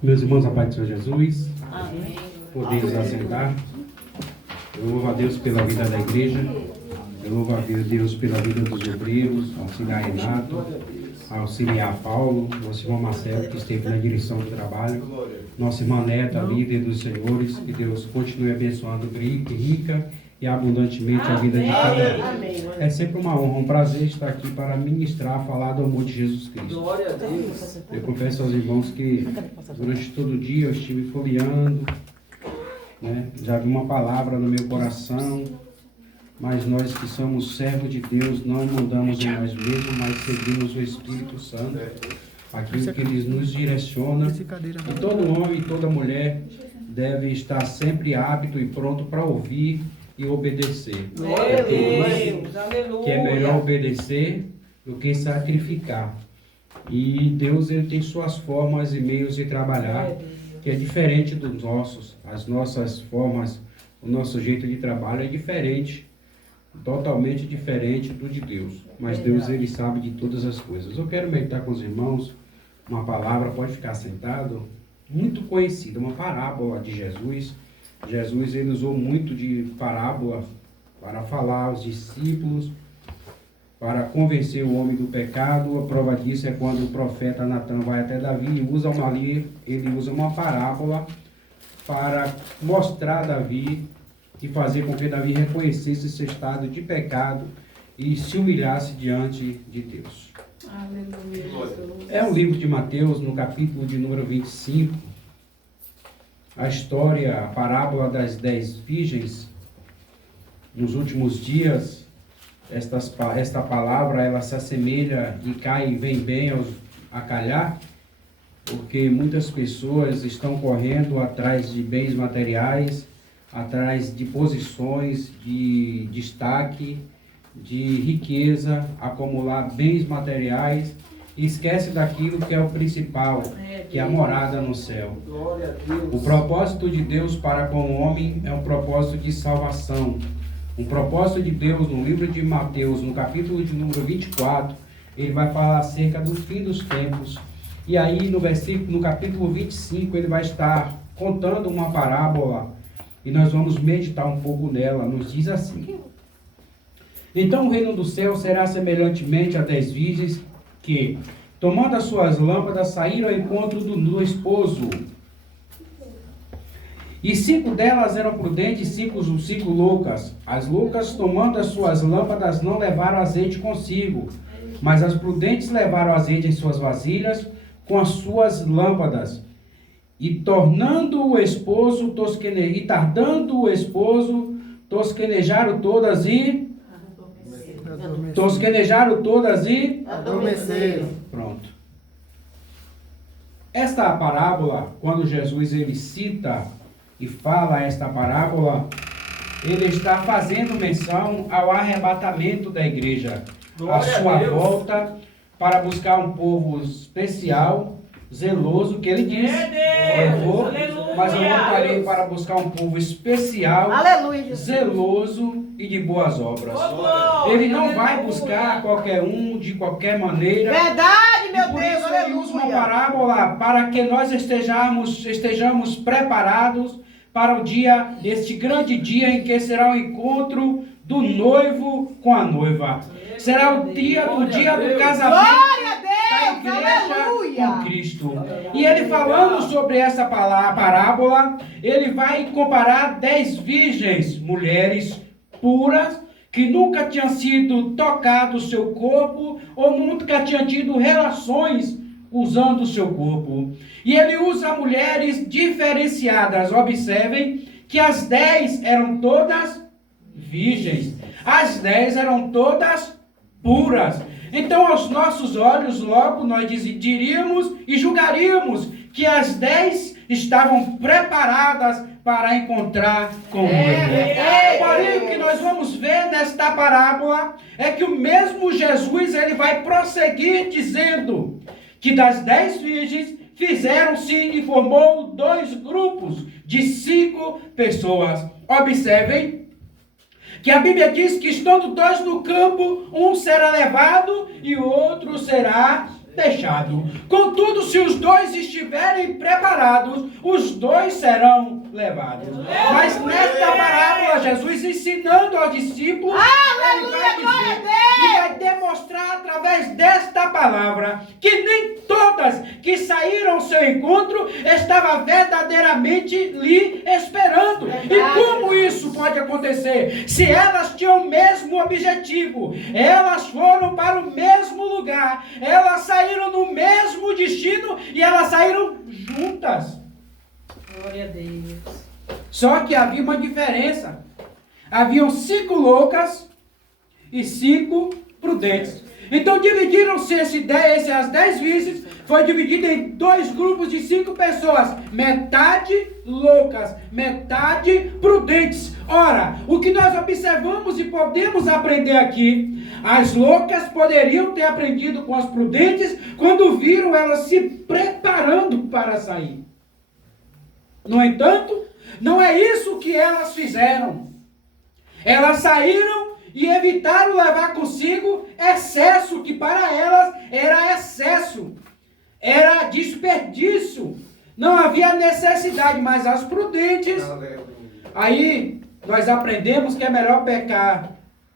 Meus irmãos, a paz do Senhor Jesus, Amém. podemos assentar. Eu louvo a Deus pela vida da igreja, eu louvo a Deus pela vida dos obreiros, auxiliar Renato, auxiliar Paulo, nosso irmão Marcelo, que esteve na direção do trabalho, nossa irmã Neta, líder dos senhores, que Deus continue abençoando rica e abundantemente a vida de cada um. É sempre uma honra, um prazer estar aqui para ministrar, falar do amor de Jesus Cristo. Glória a Deus. Eu confesso aos irmãos que durante todo o dia eu estive folheando, né? Já vi uma palavra no meu coração, mas nós que somos servos de Deus não mandamos em nós mesmos, mas seguimos o Espírito Santo, aquilo que Ele nos direciona. E todo homem e toda mulher deve estar sempre apto e pronto para ouvir e obedecer. Glória a Deus. Aleluia. Que é melhor obedecer do que sacrificar. E Deus, ele tem suas formas e meios de trabalhar, que é diferente dos nossos. As nossas formas, o nosso jeito de trabalho é diferente, totalmente diferente do de Deus. Mas Deus, ele sabe de todas as coisas. Eu quero meditar com os irmãos uma palavra, pode ficar sentado, muito conhecida, uma parábola de Jesus. Jesus, ele usou muito de parábola para falar aos discípulos, para convencer o homem do pecado. A prova disso é quando o profeta Natan vai até Davi e ele usa uma parábola para mostrar a Davi e fazer com que Davi reconhecesse seu estado de pecado e se humilhasse diante de Deus. Aleluia. É o livro de Mateus, no capítulo de número 25, a história, a parábola das 10 virgens. Nos últimos dias, esta palavra, ela se assemelha e cai e vem bem a calhar, porque muitas pessoas estão correndo atrás de bens materiais, atrás de posições, de destaque, de riqueza, acumular bens materiais, e esquece daquilo que é o principal, que é a morada no céu. Glória a Deus. O propósito de Deus para com o homem é um propósito de salvação. Um propósito de Deus no livro de Mateus, no capítulo de número 24, ele vai falar acerca do fim dos tempos. E aí no capítulo 25, ele vai estar contando uma parábola e nós vamos meditar um pouco nela. Nos diz assim: então o reino do céu será semelhantemente a 10 virgens que, tomando as suas lâmpadas, saíram ao encontro do esposo. E 5 delas eram prudentes e 5 loucas. As loucas, tomando as suas lâmpadas, não levaram azeite consigo, mas as prudentes levaram azeite em suas vasilhas com as suas lâmpadas. E tardando o esposo, tosquenejaram todas e Adormeceram. Pronto. Esta parábola, quando Jesus ele cita e fala esta parábola, ele está fazendo menção ao arrebatamento da igreja, a sua volta para buscar um povo especial, zeloso, que ele diz, eu vou, mas eu voltarei para buscar um povo especial, Aleluia. zeloso e de boas obras. Ele não vai buscar qualquer um de qualquer maneira. Verdade, meu Por Deus. isso ele usa uma Aleluia. parábola para que nós estejamos preparados para o dia, este grande dia em que será o encontro do noivo com a noiva. Será o dia do casamento da igreja com Cristo. E ele falando sobre essa parábola, ele vai comparar 10 virgens, mulheres puras, que nunca tinham sido tocado o seu corpo, ou nunca tinham tido relações usando o seu corpo. E ele usa mulheres diferenciadas. Observem que as 10 eram todas virgens. As 10 eram todas puras. Então, aos nossos olhos, logo nós diríamos e julgaríamos que as 10 estavam preparadas para encontrar com o noivo. Porém, o que nós vamos ver nesta parábola é que o mesmo Jesus ele vai prosseguir dizendo que das 10 virgens fizeram-se e formou 2 grupos de 5 pessoas. Observem que a Bíblia diz que estando 2 no campo, um será levado e o outro será deixado. Contudo, se os dois estiverem preparados, os dois serão levados. Mas nesta parábola, Jesus ensinando aos discípulos, ele vai dizer e vai demonstrar através desta palavra que nem todas que saíram ao seu encontro estavam verdadeiramente lhe esperando. E como isso pode acontecer? Se elas tinham o mesmo objetivo, elas foram para o mesmo lugar, elas saíram no mesmo destino e elas saíram juntas. Glória a Deus. Só que havia uma diferença. Haviam 5 loucas e 5 prudentes. Então dividiram-se as 10 virgens, foi dividido em 2 grupos de 5 pessoas, metade loucas, metade prudentes. Ora, o que nós observamos e podemos aprender aqui, as loucas poderiam ter aprendido com as prudentes quando viram elas se preparando para sair. No entanto, não é isso que elas fizeram. Elas saíram e evitaram levar consigo excesso, que para elas era excesso, era desperdício, não havia necessidade. Mas as prudentes, aí nós aprendemos que é melhor pecar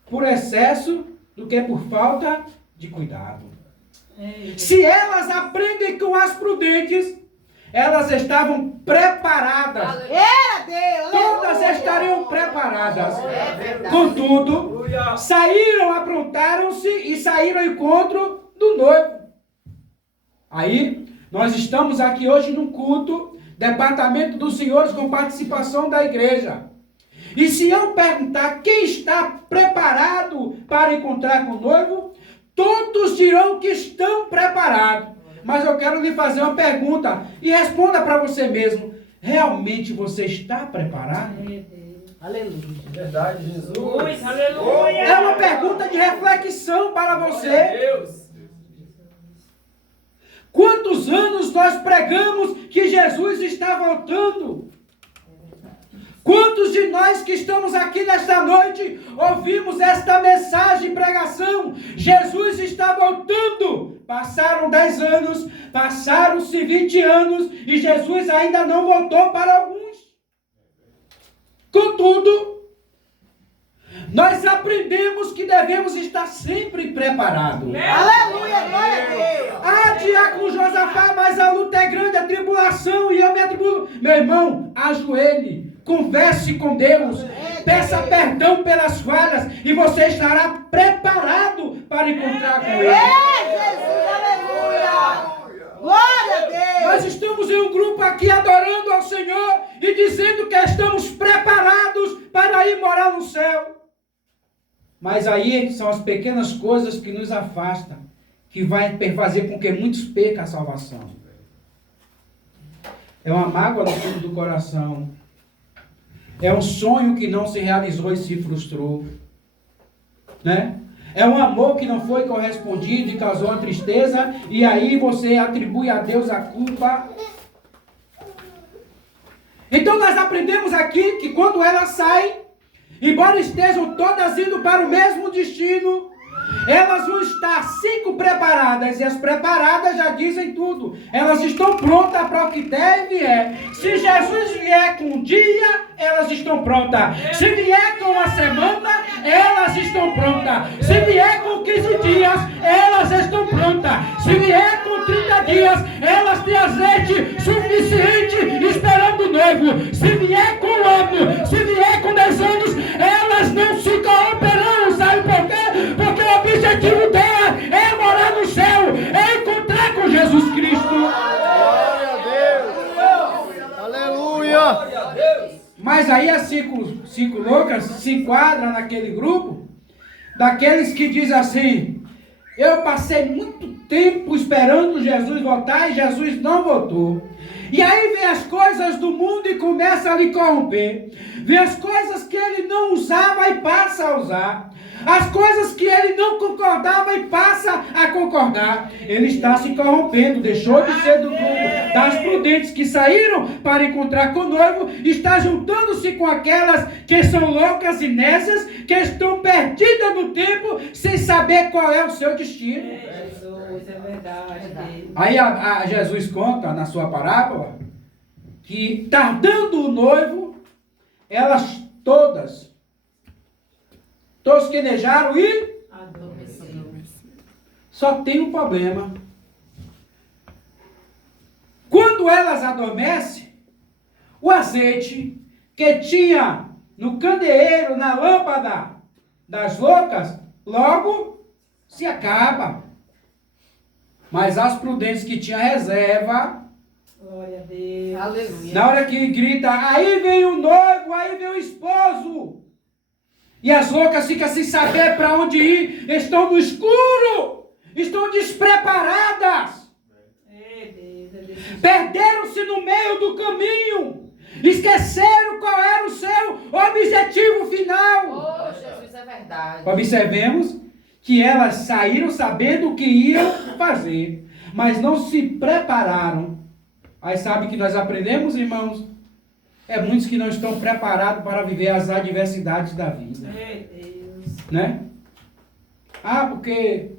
por excesso do que por falta de cuidado. Se elas aprendem com as prudentes, elas estavam preparadas. Todas estariam preparadas. Contudo, saíram, aprontaram-se e saíram ao encontro do noivo. Aí, nós estamos aqui hoje num culto, departamento dos senhores com participação da igreja. E se eu perguntar quem está preparado para encontrar com o noivo, todos dirão que estão preparados. Mas eu quero lhe fazer uma pergunta e responda para você mesmo. Realmente você está preparado? Aleluia. Verdade, Jesus. Aleluia. É uma pergunta de reflexão para você. Quantos anos nós pregamos que Jesus está voltando? Quantos de nós que estamos aqui nesta noite ouvimos esta mensagem e pregação? Jesus está voltando. Passaram 10 anos, passaram-se 20 anos e Jesus ainda não voltou para alguns. Contudo, nós aprendemos que devemos estar sempre preparados. Aleluia, glória a Deus. Ah, diácono Josafá, mas a luta é grande, a tribulação, e eu me atribulo. Meu irmão, ajoelhe, converse com Deus, peça perdão pelas falhas, e você estará preparado para encontrar com Ele. Jesus, aleluia. Glória a Deus. Nós estamos em um grupo aqui adorando ao Senhor e dizendo que estamos preparados para ir morar no céu. Mas aí são as pequenas coisas que nos afastam, que vai fazer com que muitos percam a salvação. É uma mágoa no fundo do coração. É um sonho que não se realizou e se frustrou. Né? É um amor que não foi correspondido e causou uma tristeza, e aí você atribui a Deus a culpa. Então nós aprendemos aqui que quando ela sai, embora estejam todas indo para o mesmo destino, elas vão estar 5 preparadas, e as preparadas já dizem tudo. Elas estão prontas para o que der e vier. Se Jesus vier com um dia, elas estão prontas. Se vier com uma semana, elas estão prontas. Se vier com 15 dias, elas estão prontas. Se vier com 30 dias, elas têm azeite suficiente esperando o noivo. Se vier com um ano, se vier com 10 anos, elas não se corromperão. Sabe por quê? Porque o objetivo dela é morar no céu, é encontrar com Jesus Cristo. Glória a Deus. Aleluia. Mas aí as 5 loucas se enquadram naquele grupo daqueles que dizem assim: eu passei muito tempo esperando Jesus voltar e Jesus não voltou. E aí vem as coisas do mundo e começa a lhe corromper. Vem as coisas que ele não usava e passa a usar. As coisas que ele não concordava e passa a concordar. Ele está se corrompendo, deixou de ser do grupo das prudentes que saíram para encontrar com o noivo, está juntando-se com aquelas que são loucas e nécias, que estão perdidas no tempo, sem saber qual é o seu destino. Isso é verdade, Deus. Aí Jesus conta na sua parábola que, tardando o noivo, elas todas tosquenejaram e Adormeceu. só tem um problema. Quando elas adormecem, o azeite que tinha no candeeiro, na lâmpada das loucas, logo se acaba. Mas as prudentes que tinham reserva, Glória a Deus. Aleluia. na hora que grita, aí vem o noivo, aí vem o esposo. E as loucas ficam sem saber para onde ir, estão no escuro, estão despreparadas. Perderam-se no meio do caminho. Esqueceram qual era o seu objetivo final. Oh, Jesus, é verdade. Observemos que elas saíram sabendo o que iam fazer, mas não se prepararam. Aí sabe que nós aprendemos, irmãos? É muitos que não estão preparados para viver as adversidades da vida. Né? Ah, porque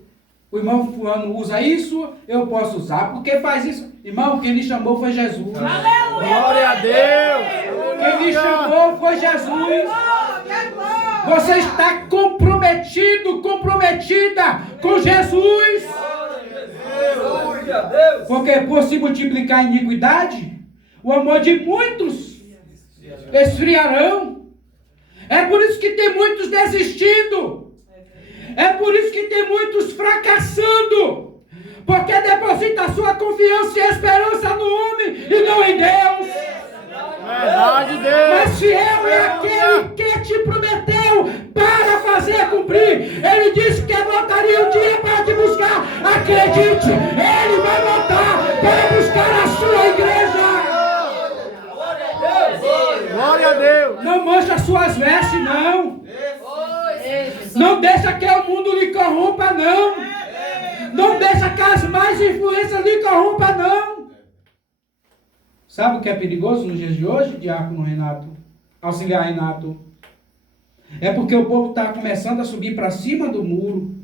o irmão fulano usa isso, eu posso usar. Porque faz isso? Irmão, quem lhe chamou foi Jesus. Glória a Deus. Quem lhe chamou foi Jesus. Você está comprometido, comprometida com Jesus. Porque por se multiplicar a iniquidade, o amor de muitos esfriarão. É por isso que tem muitos desistindo. É por isso que tem muitos fracassando. Porque deposita a sua confiança e esperança no homem e não em Deus. Verdade, Deus. Mas fiel é aquele que te prometeu para fazer cumprir. Ele disse que voltaria um dia para te buscar. Acredite, ele vai voltar para buscar a sua igreja. Glória a Deus. Não mancha suas vestes, não. Não deixa que o mundo lhe corrompa, não. Não deixa que as más influências lhe corrompa, não. Sabe o que é perigoso nos dias de hoje, diácono Renato? Auxiliar Renato? É porque o povo está começando a subir para cima do muro.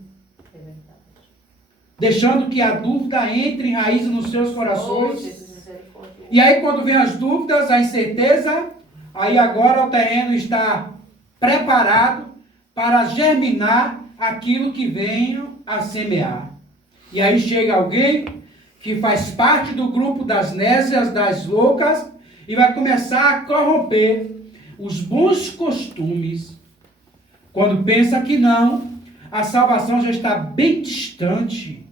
Deixando que a dúvida entre em raiz nos seus corações. E aí quando vem as dúvidas, a incerteza, aí agora o terreno está preparado para germinar aquilo que venham a semear. E aí chega alguém que faz parte do grupo das nécias, das loucas, e vai começar a corromper os bons costumes. Quando pensa que não, a salvação já está bem distante.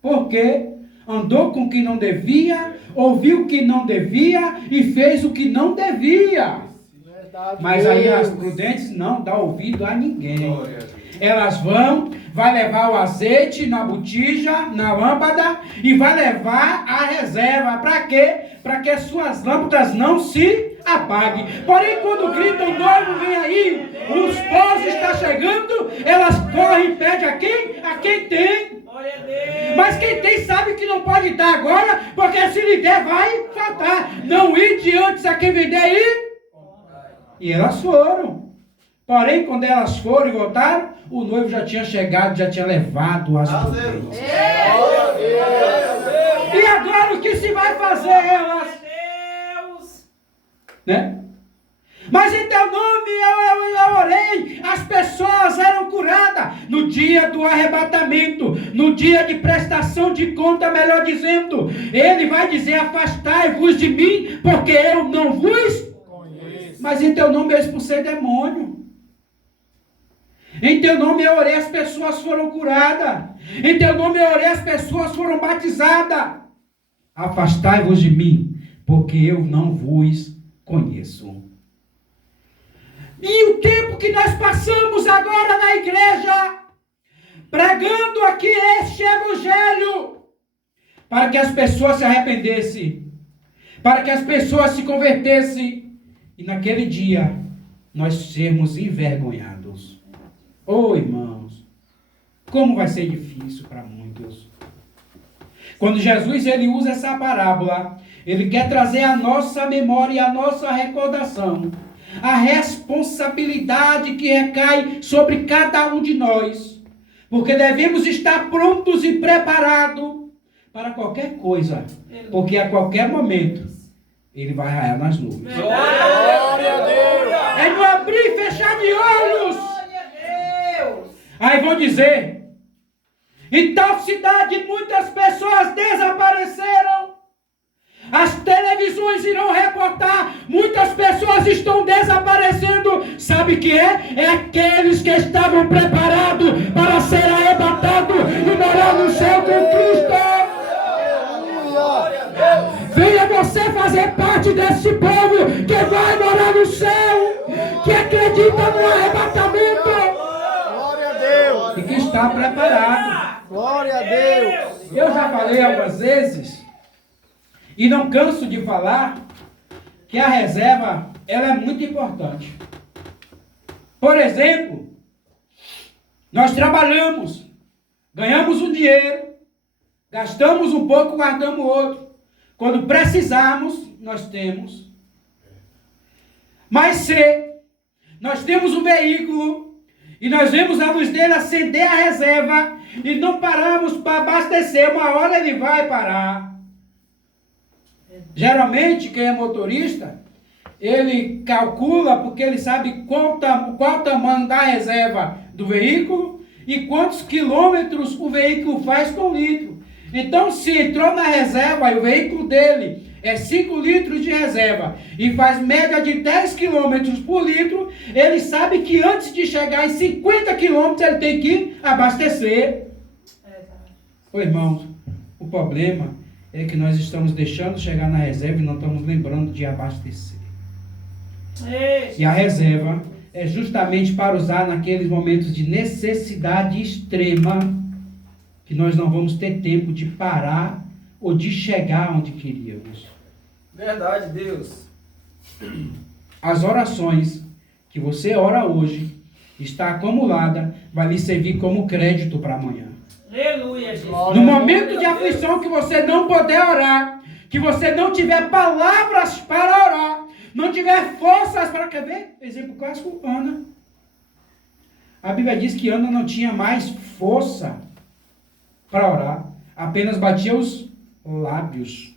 Porque andou com o que não devia, ouviu o que não devia e fez o que não devia. Mas aí as prudentes não dão ouvido a ninguém. Elas vai levar o azeite na botija, na lâmpada, e vai levar a reserva. Para quê? Para que suas lâmpadas não se apaguem. Porém, quando gritam, o noivo vem aí, o esposo está chegando, elas correm e pedem a quem? A quem tem. Mas quem tem sabe que não pode dar agora, porque se lhe der vai faltar. Não ir diante a quem vender ir. E elas foram. Porém, quando elas foram e voltaram, o noivo já tinha chegado, já tinha levado as prudentes. E agora o que se vai fazer, elas? Né? Mas em teu nome eu orei, as pessoas eram curadas no dia do arrebatamento, no dia de prestação de conta, melhor dizendo. Ele vai dizer, afastai-vos de mim, porque eu não vos conheço. Mas em teu nome eu expulsei demônio. Em teu nome eu orei, as pessoas foram curadas. Em teu nome eu orei, as pessoas foram batizadas. Afastai-vos de mim, porque eu não vos conheço. E o tempo que nós passamos agora na igreja, pregando aqui este evangelho, para que as pessoas se arrependessem, para que as pessoas se convertessem, e naquele dia nós sermos envergonhados. Oh, irmãos, como vai ser difícil para muitos. Quando Jesus ele usa essa parábola, ele quer trazer a nossa memória e a nossa recordação, a responsabilidade que recai sobre cada um de nós, Porque devemos estar prontos e preparados para qualquer coisa. Porque a qualquer momento ele vai raiar nas nuvens. Glória a Deus. É no abrir e fechar de olhos. Aí vão dizer, em tal cidade muitas pessoas desapareceram. As televisões irão reportar, muitas pessoas estão desaparecendo. Sabe o que é? É aqueles que estavam preparados para ser arrebatados e morar no céu com Cristo. Venha você fazer parte desse povo que vai morar no céu, que acredita no arrebatamento Glória a Deus. e que está preparado. Glória a Deus. Eu já falei algumas vezes, e não canso de falar, que a reserva ela é muito importante. Por exemplo, nós trabalhamos, ganhamos um dinheiro, gastamos um pouco, guardamos outro. Quando precisarmos, nós temos. Mas se nós temos um veículo e nós vemos a luz dele acender a reserva e não paramos para abastecer, uma hora ele vai parar. Geralmente, quem é motorista, ele calcula porque ele sabe qual o tamanho da reserva do veículo e quantos quilômetros o veículo faz com litro. Então, se entrou na reserva e o veículo dele é 5 litros de reserva e faz média de 10 quilômetros por litro, ele sabe que antes de chegar em 50 quilômetros ele tem que abastecer. Ô irmãos, o problema é que nós estamos deixando chegar na reserva e não estamos lembrando de abastecer. E a reserva é justamente para usar naqueles momentos de necessidade extrema que nós não vamos ter tempo de parar ou de chegar onde queríamos. Verdade, Deus. As orações que você ora hoje está acumulada, vai lhe servir como crédito para amanhã. Aleluia, Jesus. No momento de aflição que você não puder orar, que você não tiver palavras para orar, não tiver forças para... Quer ver? Exemplo clássico, Ana. A Bíblia diz que Ana não tinha mais força para orar. Apenas batia os lábios.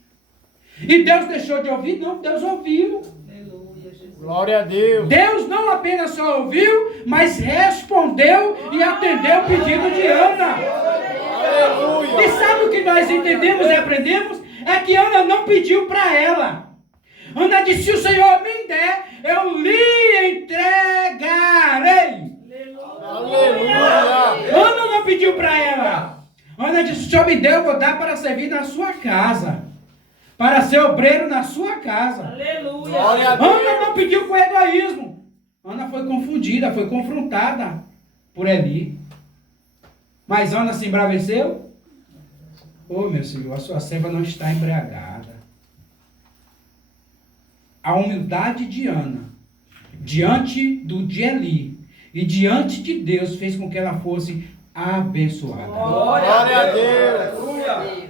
E Deus deixou de ouvir? Não, Deus ouviu. Aleluia, Jesus. Glória a Deus. Deus não apenas só ouviu, mas respondeu e atendeu o pedido de Ana. Aleluia. E sabe o que nós entendemos e aprendemos? É que Ana não pediu para ela. Ana disse, se o Senhor me der, eu lhe entregarei. Aleluia. Ana não pediu para ela. Ana disse, se o Senhor me der, eu vou dar para servir na sua casa. Para ser obreiro na sua casa. Aleluia. Glória a Deus. Ana não pediu com egoísmo. Ana foi confundida, foi confrontada por Eli. Mas Ana se embraveceu? Oh, meu Senhor, a sua serva não está embriagada. A humildade de Ana, diante de Eli e diante de Deus, fez com que ela fosse abençoada. Glória a Deus. Aleluia.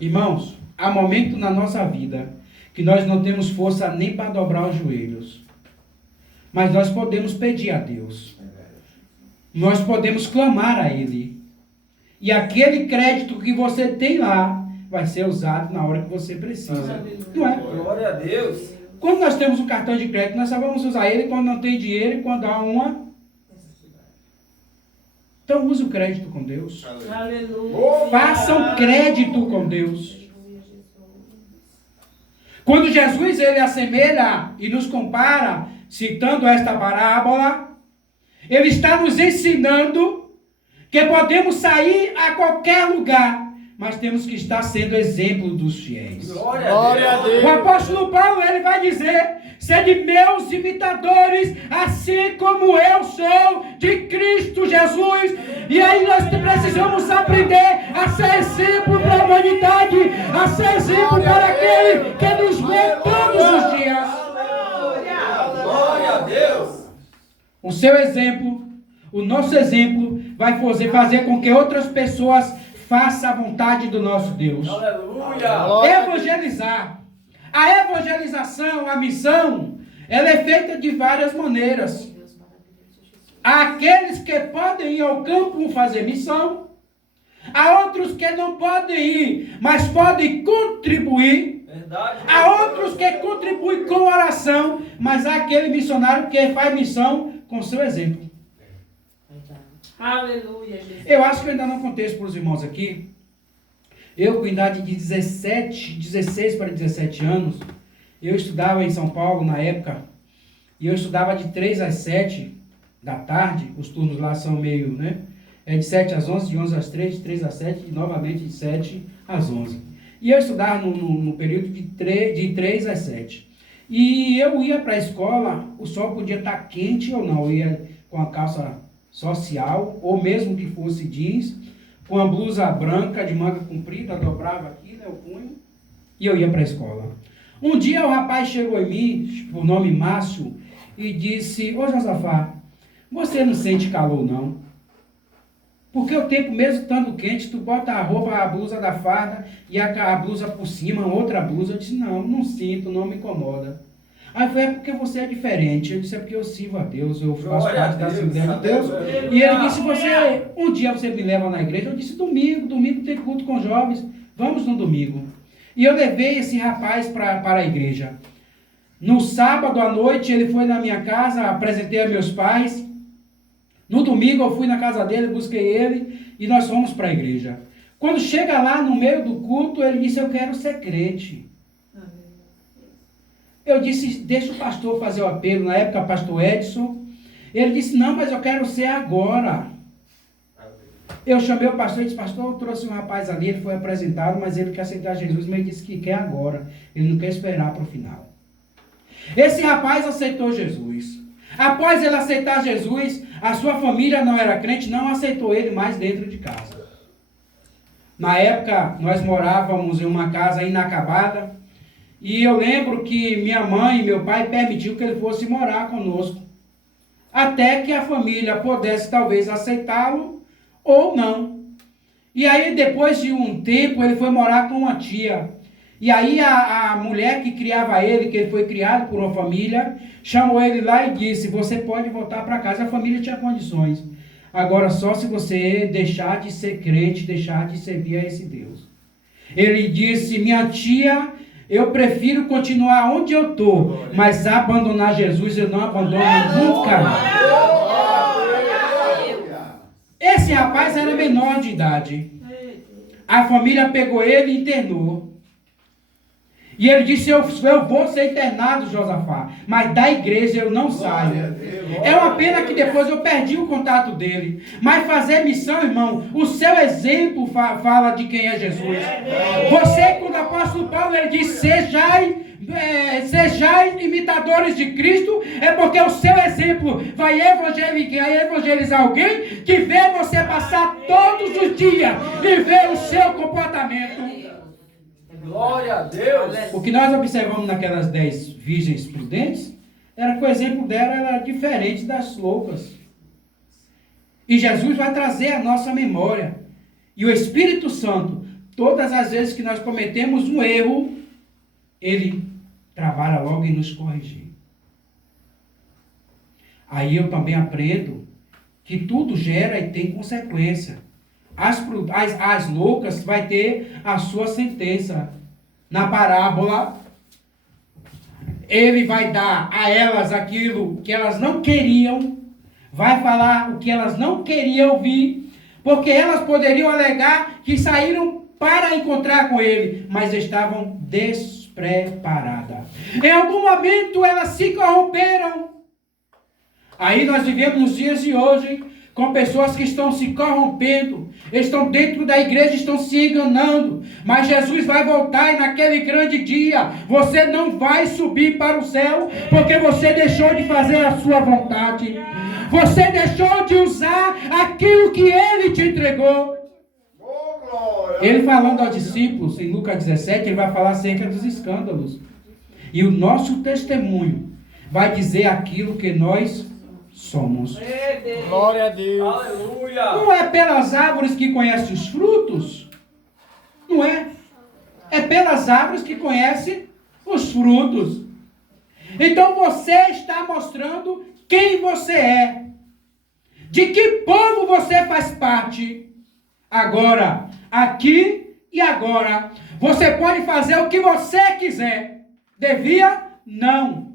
Irmãos, há momentos na nossa vida que nós não temos força nem para dobrar os joelhos. Mas nós podemos pedir a Deus. Nós podemos clamar a Ele. E aquele crédito que você tem lá vai ser usado na hora que você precisa. Não é? Glória a Deus. Quando nós temos um cartão de crédito, nós só vamos usar ele quando não tem dinheiro e quando há uma... Então use o crédito com Deus. Aleluia. Faça um crédito com Deus. Quando Jesus ele assemelha e nos compara, citando esta parábola, ele está nos ensinando que podemos sair a qualquer lugar, mas temos que estar sendo exemplo dos fiéis. Glória Glória a a Deus. O apóstolo Paulo ele vai dizer, sede meus imitadores, assim como eu sou de Cristo Jesus. E aí nós precisamos aprender a ser exemplo para a humanidade, a ser exemplo para aquele que nos vê todos os dias. Glória a Deus. O seu exemplo, o nosso exemplo, vai fazer com que outras pessoas façam a vontade do nosso Deus. Aleluia. Evangelizar. A evangelização, a missão, ela é feita de várias maneiras. Há aqueles que podem ir ao campo fazer missão. Há outros que não podem ir, mas podem contribuir. Verdade. Há outros que contribuem com oração, mas há aquele missionário que faz missão com seu exemplo. Aleluia, Jesus. Eu acho que eu ainda não contei isso para os irmãos aqui. Eu, com idade de 16 para 17 anos, eu estudava em São Paulo na época, e eu estudava de 3 às 7 da tarde, os turnos lá são meio, né? É de 7 às 11, de 11 às 3, de 3 às 7 e novamente de 7 às 11. E eu estudava no período de 3 às 7. E eu ia para a escola, o sol podia estar quente ou não, eu ia com a calça social, ou mesmo que fosse jeans, com a blusa branca de manga comprida, dobrava aqui, né, o punho, e eu ia para a escola. Um dia o rapaz chegou em mim, por nome Márcio, e disse: ô Josafá, você não sente calor não? Porque o tempo mesmo estando quente, tu bota a roupa, a blusa da farda e a blusa por cima, outra blusa. Eu disse: não sinto, não me incomoda. Aí foi: é porque você é diferente. Eu disse: é porque eu sirvo a Deus, eu faço parte da Assembleia de Deus. E ele disse: um dia você me leva na igreja? Eu disse: domingo tem culto com jovens, vamos no domingo. E eu levei esse rapaz para a igreja. No sábado à noite ele foi na minha casa, apresentei a meus pais. No domingo eu fui na casa dele, busquei ele e nós fomos para a igreja. Quando chega lá no meio do culto, ele disse: eu quero ser crente. Eu disse: deixa o pastor fazer o apelo. Na época, pastor Edson. Ele disse: não, mas eu quero ser agora. Eu chamei o pastor e disse: pastor, eu trouxe um rapaz ali, ele foi apresentado, mas ele quer aceitar Jesus, mas ele disse que quer agora. Ele não quer esperar para o final. Esse rapaz aceitou Jesus. Após ele aceitar Jesus, a sua família não era crente, não aceitou ele mais dentro de casa. Na época, nós morávamos em uma casa inacabada, e eu lembro que minha mãe e meu pai permitiu que ele fosse morar conosco, até que a família pudesse talvez aceitá-lo ou não. E aí, depois de um tempo, ele foi morar com uma tia. E aí a mulher que criava ele, que ele foi criado por uma família, chamou ele lá e disse: você pode voltar para casa. A família tinha condições. Agora só se você deixar de ser crente, deixar de servir a esse Deus. Ele disse: minha tia, eu prefiro continuar onde eu estou, mas abandonar Jesus eu não abandono nunca. Esse rapaz era menor de idade. A família pegou ele e internou. E ele disse: eu vou ser internado, Josafá, mas da igreja eu não saio. É uma pena que depois eu perdi o contato dele. Mas fazer missão, irmão, o seu exemplo fala de quem é Jesus. Você, quando o apóstolo Paulo ele diz: sejais imitadores de Cristo, é porque o seu exemplo vai evangelizar alguém que vê você passar todos os dias e vê o seu comportamento. Glória a Deus. O que nós observamos naquelas 10 virgens prudentes era que o exemplo dela era diferente das loucas. E Jesus vai trazer a nossa memória. E o Espírito Santo, todas as vezes que nós cometemos um erro, ele trabalha logo em nos corrigir. Aí eu também aprendo que tudo gera e tem consequência. As loucas vai ter a sua sentença. Na parábola, ele vai dar a elas aquilo que elas não queriam, vai falar o que elas não queriam ouvir, porque elas poderiam alegar que saíram para encontrar com ele, mas estavam despreparadas. Em algum momento elas se corromperam. Aí nós vivemos nos dias de hoje com pessoas que estão se corrompendo, estão dentro da igreja, estão se enganando, mas Jesus vai voltar e naquele grande dia, você não vai subir para o céu, porque você deixou de fazer a sua vontade, você deixou de usar aquilo que Ele te entregou. Ele falando aos discípulos, em Lucas 17, ele vai falar acerca dos escândalos, e o nosso testemunho vai dizer aquilo que nós somos. Glória a Deus. Aleluia. Não é pelas árvores que conhece os frutos. Não é. É pelas árvores que conhece os frutos. Então você está mostrando quem você é. de que povo você faz parte. Agora, aqui e agora, você pode fazer o que você quiser. Devia? Não.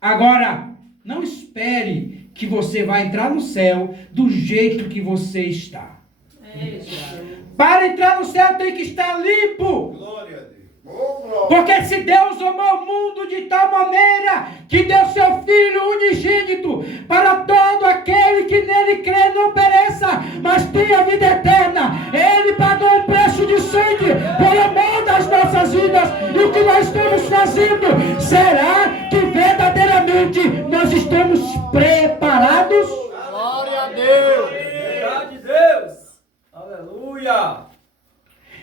Agora, não espere que você vai entrar no céu do jeito que você está. Para entrar no céu tem que estar limpo. Glória a Deus. Porque se Deus amou o mundo de tal maneira que deu seu Filho unigênito para todo aquele que nele crê não pereça, mas tenha vida eterna. Ele pagou um preço de sangue por amor das nossas vidas. E o que nós estamos fazendo? Será que verdadeiramente nós estamos preparados? Glória a Deus. Verdade, Deus. Aleluia.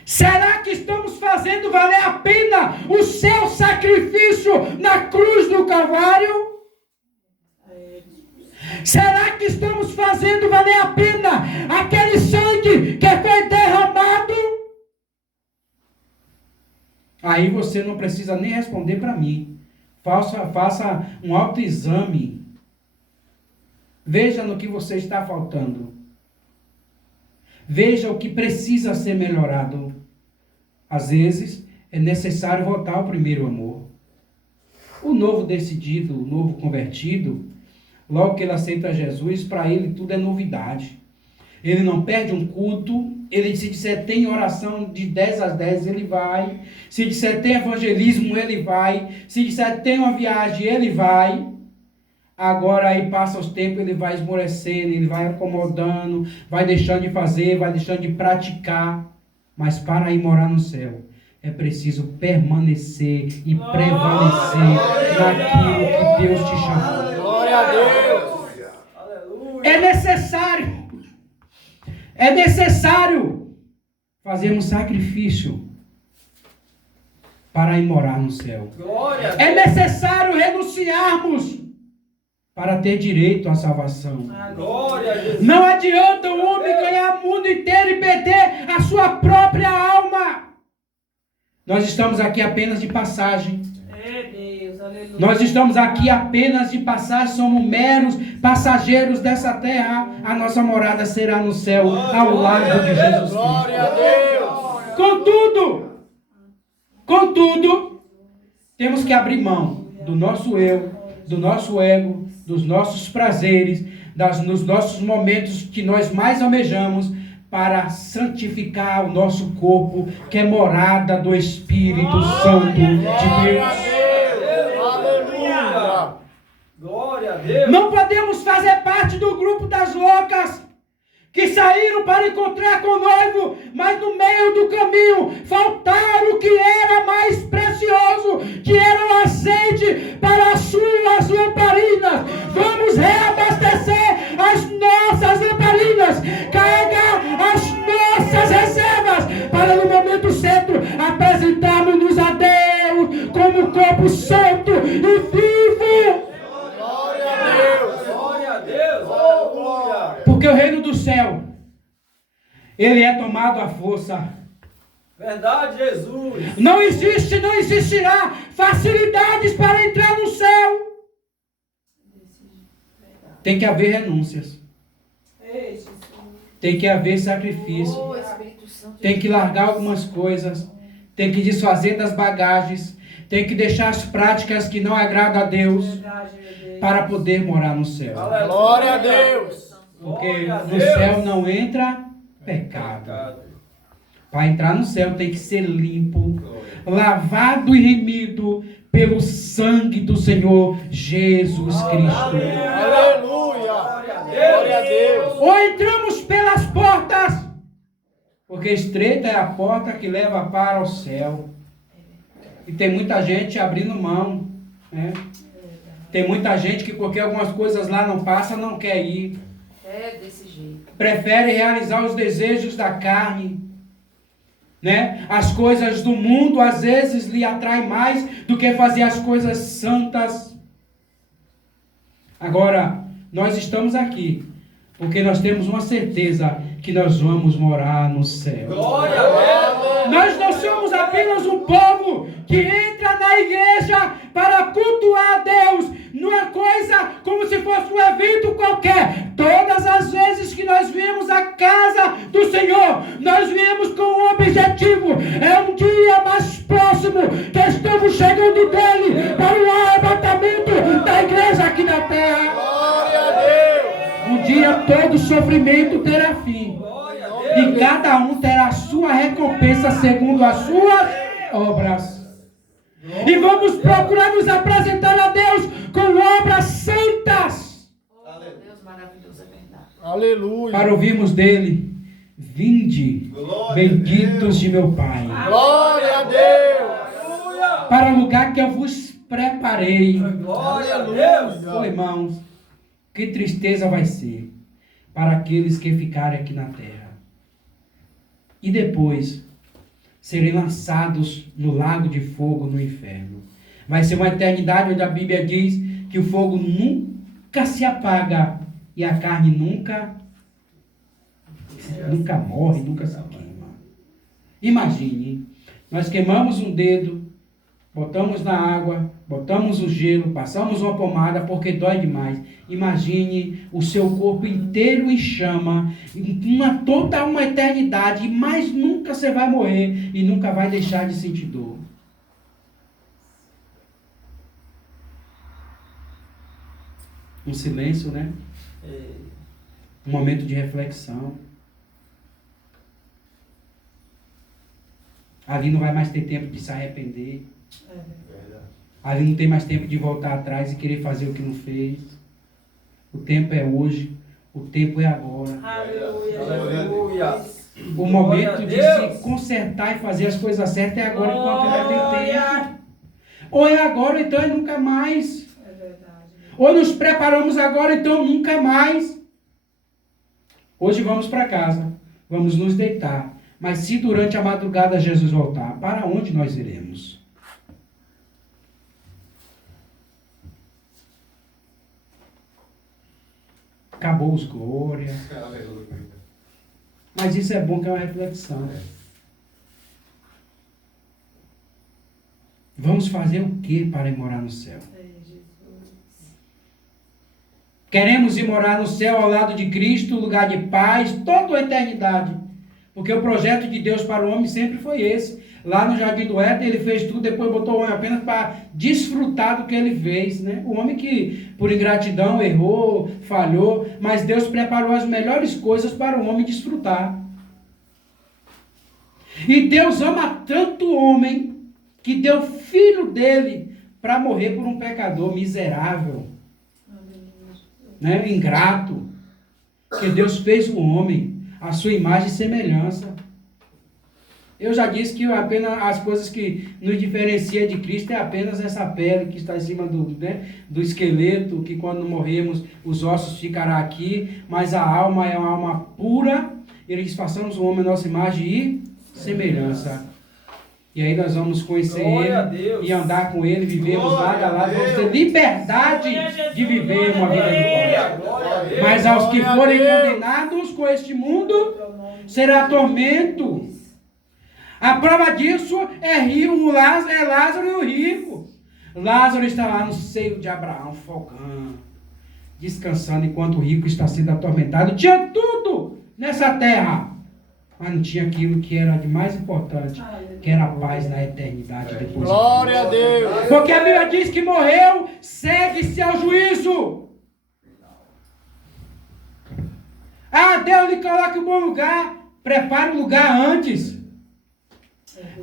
Será que estamos fazendo valer a pena o seu sacrifício na cruz do Calvário? Será que estamos fazendo valer a pena aquele sangue que foi derramado? Aí você não precisa nem responder para mim. Faça um autoexame. Veja no que você está faltando. Veja o que precisa ser melhorado. Às vezes, é necessário voltar ao primeiro amor. O novo decidido, o novo convertido, logo que ele aceita Jesus, para ele tudo é novidade. Ele não perde um culto. Ele, se disser tem oração de 10 às 10, ele vai. Se disser tem evangelismo, ele vai. Se disser tem uma viagem, ele vai. Agora aí passa os tempos, ele vai esmorecendo, ele vai acomodando, vai deixando de fazer, vai deixando de praticar. Mas para ir morar no céu, é preciso permanecer e prevalecer naquilo que Deus te chamou. Glória a Deus. É necessário fazermos sacrifício para ir morar no céu. Glória. É necessário renunciarmos para ter direito à salvação. Glória a Jesus. Não adianta o homem ganhar o mundo inteiro e perder a sua própria alma. Nós estamos aqui apenas de passagem. Nós estamos aqui apenas de passagem, somos meros passageiros dessa terra. A nossa morada será no céu, ao lado de Jesus Cristo. Glória a Deus. Contudo, temos que abrir mão do nosso eu, do nosso ego, dos nossos prazeres, nos nossos momentos que nós mais almejamos, para santificar o nosso corpo, que é morada do Espírito Santo de Deus. Aleluia. Glória a Deus. Não podemos fazer parte do grupo das loucas que saíram para encontrar com o noivo, mas no meio do caminho faltaram o que era mais precioso, que era o azeite para as suas lamparinas. Vamos reabastecer as nossas lamparinas, carregar as nossas reservas, para no momento certo apresentarmos-nos a Deus como corpo santo e vivo. Glória a Deus. Glória a Deus. Aleluia. Porque o reino do céu, ele é tomado à força. Verdade, Jesus. Não existe, não existirá facilidades para entrar no céu. Tem que haver renúncias. Tem que haver sacrifício. Oh, Espírito Santo. Tem que largar algumas coisas. Tem que desfazer das bagagens. Tem que deixar as práticas que não agradam a Deus para poder morar no céu. Glória a Deus. Porque no céu não entra pecado. Para entrar no céu tem que ser limpo, lavado e remido pelo sangue do Senhor Jesus Cristo. Aleluia. Glória a Deus. Ou entramos pelas portas, porque estreita é a porta que leva para o céu. E tem muita gente abrindo mão, né? Tem muita gente que porque algumas coisas lá não passam, não quer ir. É desse jeito. Prefere realizar os desejos da carne, né? As coisas do mundo às vezes lhe atraem mais do que fazer as coisas santas. Agora, nós estamos aqui porque nós temos uma certeza que nós vamos morar no céu. Glória a Deus. Nós não somos apenas um povo que entra na igreja para cultuar a Deus. Não é coisa como se fosse um evento qualquer. Todas à casa do Senhor. Nós viemos com um objetivo. É um dia mais próximo que estamos chegando dele para o arrebatamento da igreja aqui na terra. Glória a Deus. Um dia todo sofrimento terá fim. Glória a Deus. E cada um terá a sua recompensa segundo as suas obras. E vamos procurar nos apresentar a Deus com obras santas. Oh, Deus maravilhoso, é verdade. Aleluia. Para ouvirmos dele: vinde, benditos de meu Pai, Glória a Deus. Aleluia. para o lugar que eu vos preparei. Glória a Deus. Oh, irmãos, que tristeza vai ser para aqueles que ficarem aqui na terra. E depois serem lançados no lago de fogo no inferno. Vai ser uma eternidade onde a Bíblia diz que o fogo nunca se apaga e a carne nunca morre, nunca se queima. Imagine, nós queimamos um dedo, botamos na água, botamos o gelo, passamos uma pomada porque dói demais. Imagine o seu corpo inteiro em chama, toda uma eternidade, mas nunca você vai morrer e nunca vai deixar de sentir dor. Um silêncio, né? Um momento de reflexão. Ali não vai mais ter tempo de se arrepender. Ali não tem mais tempo de voltar atrás e querer fazer o que não fez. O tempo é hoje. O tempo é agora. Aleluia. O momento de se consertar e fazer as coisas certas é agora, enquanto ainda tem tempo. Ou é agora, então é nunca mais. É verdade. Ou nos preparamos agora, então nunca mais. Hoje vamos para casa. Vamos nos deitar. Mas se durante a madrugada Jesus voltar, para onde nós iremos? Acabou os glórias. Mas isso é bom, que é uma reflexão. Vamos fazer o que para ir morar no céu? Queremos ir morar no céu ao lado de Cristo, lugar de paz, toda a eternidade. Porque o projeto de Deus para o homem sempre foi esse. Lá no Jardim do Éden, ele fez tudo, depois botou o homem apenas para desfrutar do que ele fez, né? O homem que, por ingratidão, errou, falhou, mas Deus preparou as melhores coisas para o homem desfrutar. E Deus ama tanto o homem, que deu filho dele para morrer por um pecador miserável, né? Ingrato. Que Deus fez o homem a sua imagem e semelhança. Eu já disse que apenas as coisas que nos diferencia de Cristo é apenas essa pele que está em cima do esqueleto, que quando morremos os ossos ficarão aqui, mas a alma é uma alma pura. Ele diz: façamos o homem a nossa imagem e semelhança. E aí nós vamos conhecer Ele e andar com Ele, vivermos lado a lado, vamos ter liberdade de viver uma vida de paz. Mas aos que forem condenados com este mundo, será tormento. A prova disso é Lázaro e o rico. Lázaro está lá no seio de Abraão, folgando, descansando, enquanto o rico está sendo atormentado. Tinha tudo nessa terra, mas não tinha aquilo que era de mais importante, que era a paz na eternidade depois. Glória a Deus. Porque a Bíblia diz que morreu, segue-se ao juízo. Ah, Deus lhe coloca em um bom lugar. Prepare o lugar antes.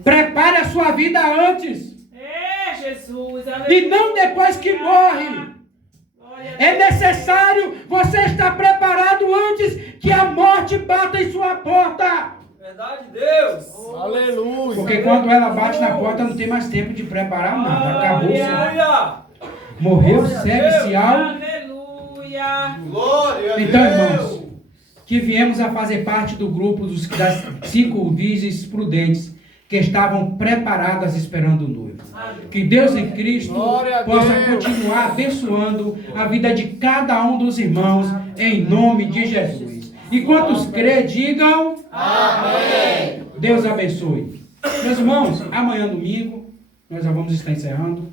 Prepare a sua vida antes. É, Jesus. E não depois que morre. É necessário você estar preparado antes que a morte bata em sua porta. Verdade de Deus. Aleluia. Porque quando ela bate na porta, não tem mais tempo de preparar nada. Acabou-se. Aleluia. Morreu, segue-se ao... Aleluia. Glória a Então, Deus. irmãos, que viemos a fazer parte do grupo das 5 virgens prudentes que estavam preparadas esperando o noivo. Que Deus em Cristo Glória a possa Deus. continuar abençoando a vida de cada um dos irmãos, em nome de Jesus. E quantos crê, digam amém. Deus abençoe. Meus irmãos, amanhã domingo, nós já vamos estar encerrando.